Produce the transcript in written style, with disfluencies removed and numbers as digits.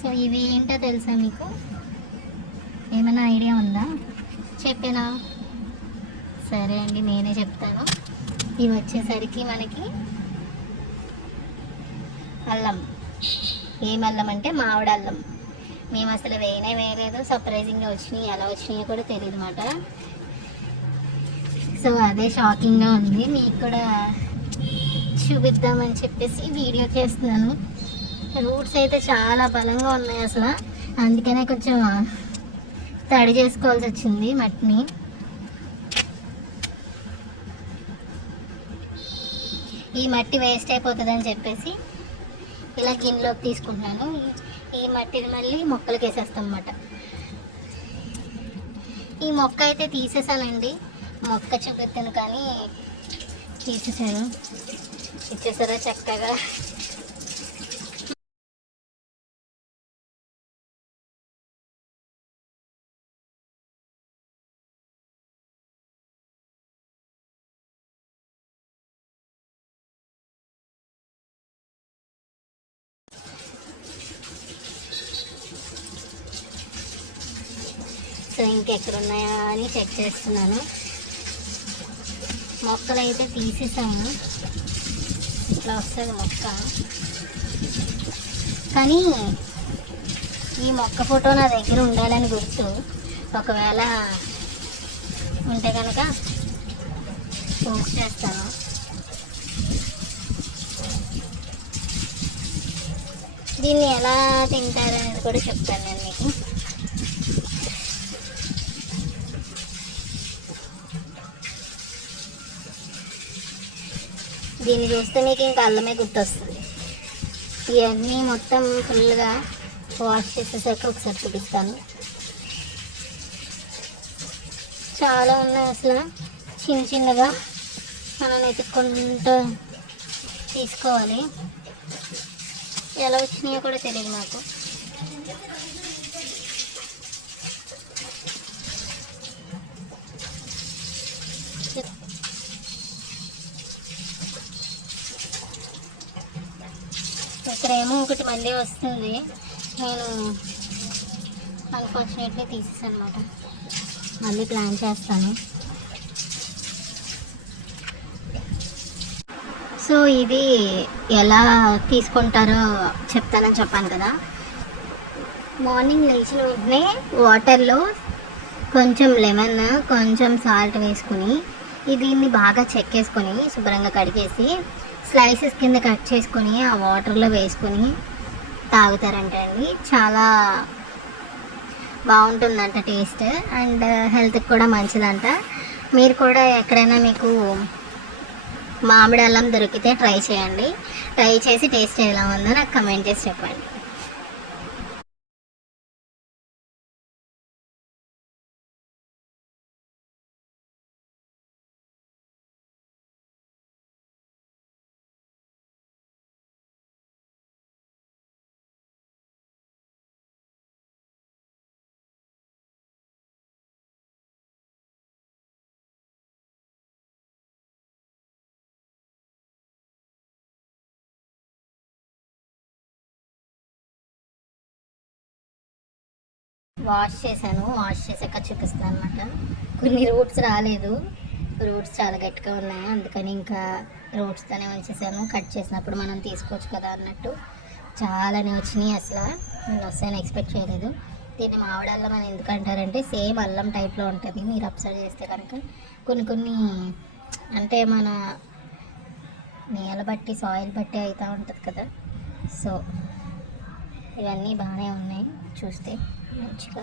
So ఇవి ఏంటో తెలుసా మీకు? ఏమైనా ఐడియా ఉందా? చెప్పేనా? సరే అండి, నేనే చెప్తాను. ఇవి వచ్చేసరికి మనకి అల్లం. ఏం అల్లం అంటే మామిడి అల్లం. మేము అసలు వేయలేదు, సర్ప్రైజింగ్గా వచ్చినాయి. ఎలా వచ్చినాయో కూడా తెలియదు అన్నమాట. సో అదే షాకింగ్గా ఉంది, మీకు కూడా చూపిద్దామని చెప్పేసి వీడియో చేస్తున్నాను. రూట్స్ అయితే చాలా బలంగా ఉన్నాయి అసలు, అందుకనే కొంచెం తడి చేసుకోవాల్సి వచ్చింది మట్టిని. ఈ మట్టి వేస్ట్ అయిపోతుందని చెప్పేసి ఇలా గిన్నెలోకి తీసుకుంటున్నాను. ఈ మట్టిని మళ్ళీ మొక్కలకి వేసేస్తాం అన్నమాట. ఈ మొక్క అయితే తీసేసానండి, మొక్క చూపిస్తాను కానీ తీసేసాను. ఇచ్చేసారా చక్కగా. సో ఇంకెక్కడున్నాయా అని చెక్ చేస్తున్నాను. మొక్కలు అయితే తీసేసాము, ఇట్లా వస్తుంది మొక్క. కానీ ఈ మొక్క ఫోటో నా దగ్గర ఉండాలని గుర్తు, ఒకవేళ ఉంటే కనుక పోస్ట్ చేస్తాను. దీన్ని ఎలా తింటారనేది కూడా చెప్తాను నేను మీకు. దీన్ని చూస్తే మీకు ఇంకా అల్లమే గుర్తొస్తుంది. ఇవన్నీ మొత్తం ఫుల్గా వాష్ చేసేసాక ఒకసారి చూపిస్తాను. చాలా ఉన్నాయి అసలు, చిన్న చిన్నగా మనం ఎత్తుక్కుంటూ తీసుకోవాలి. ఎలా వచ్చినాయో కూడా తెలియదు నాకు. ఇక్కడేమో ఒకటి మళ్ళీ వస్తుంది, నేను అన్ఫార్చునేట్లీ తీసేసాను అనమాట. మళ్ళీ ప్లాన్ చేస్తాను. సో ఇది ఎలా తీసుకుంటారో చెప్తానని చెప్పాను కదా. మార్నింగ్ లేచిన వెంటనే వాటర్లో కొంచెం లెమన్, కొంచెం సాల్ట్ వేసుకుని దీన్ని బాగా చెక్కేసుకొని శుభ్రంగా కడిగేసి స్లైసెస్ కింద కట్ చేసుకొని ఆ వాటర్లో వేసుకొని తాగుతారంట అండి. చాలా బాగుంటుందంట టేస్ట్, అండ్ హెల్త్కి కూడా మంచిదంట. మీరు కూడా ఎక్కడైనా మీకు మామిడి అల్లం దొరికితే ట్రై చేయండి. ట్రై చేసి టేస్ట్ ఎలా ఉందో నాకు కమెంట్ చేసి చెప్పండి. వాష్ చేశాను, వాష్ చేసాక చూపిస్తాను అనమాట. కొన్ని రూట్స్ రాలేదు, రూట్స్ చాలా గట్టిగా ఉన్నాయి, అందుకని ఇంకా రూట్స్తోనే ఉంచేసాను. కట్ చేసినప్పుడు మనం తీసుకోవచ్చు కదా అన్నట్టు. చాలానే వచ్చినాయి, అసలు నేను వస్తాయని ఎక్స్పెక్ట్ చేయలేదు. దీన్ని మామిడి అల్లం అని ఎందుకు అంటారంటే సేమ్ అల్లం టైప్లో ఉంటుంది. మీరు అబ్జర్వ్ చేస్తే కనుక కొన్ని అంటే మన నేల బట్టి, సాయిల్ బట్టి అవుతూ ఉంటుంది కదా. సో ఇవన్నీ బాగానే ఉన్నాయి చూస్తే మంచిగా.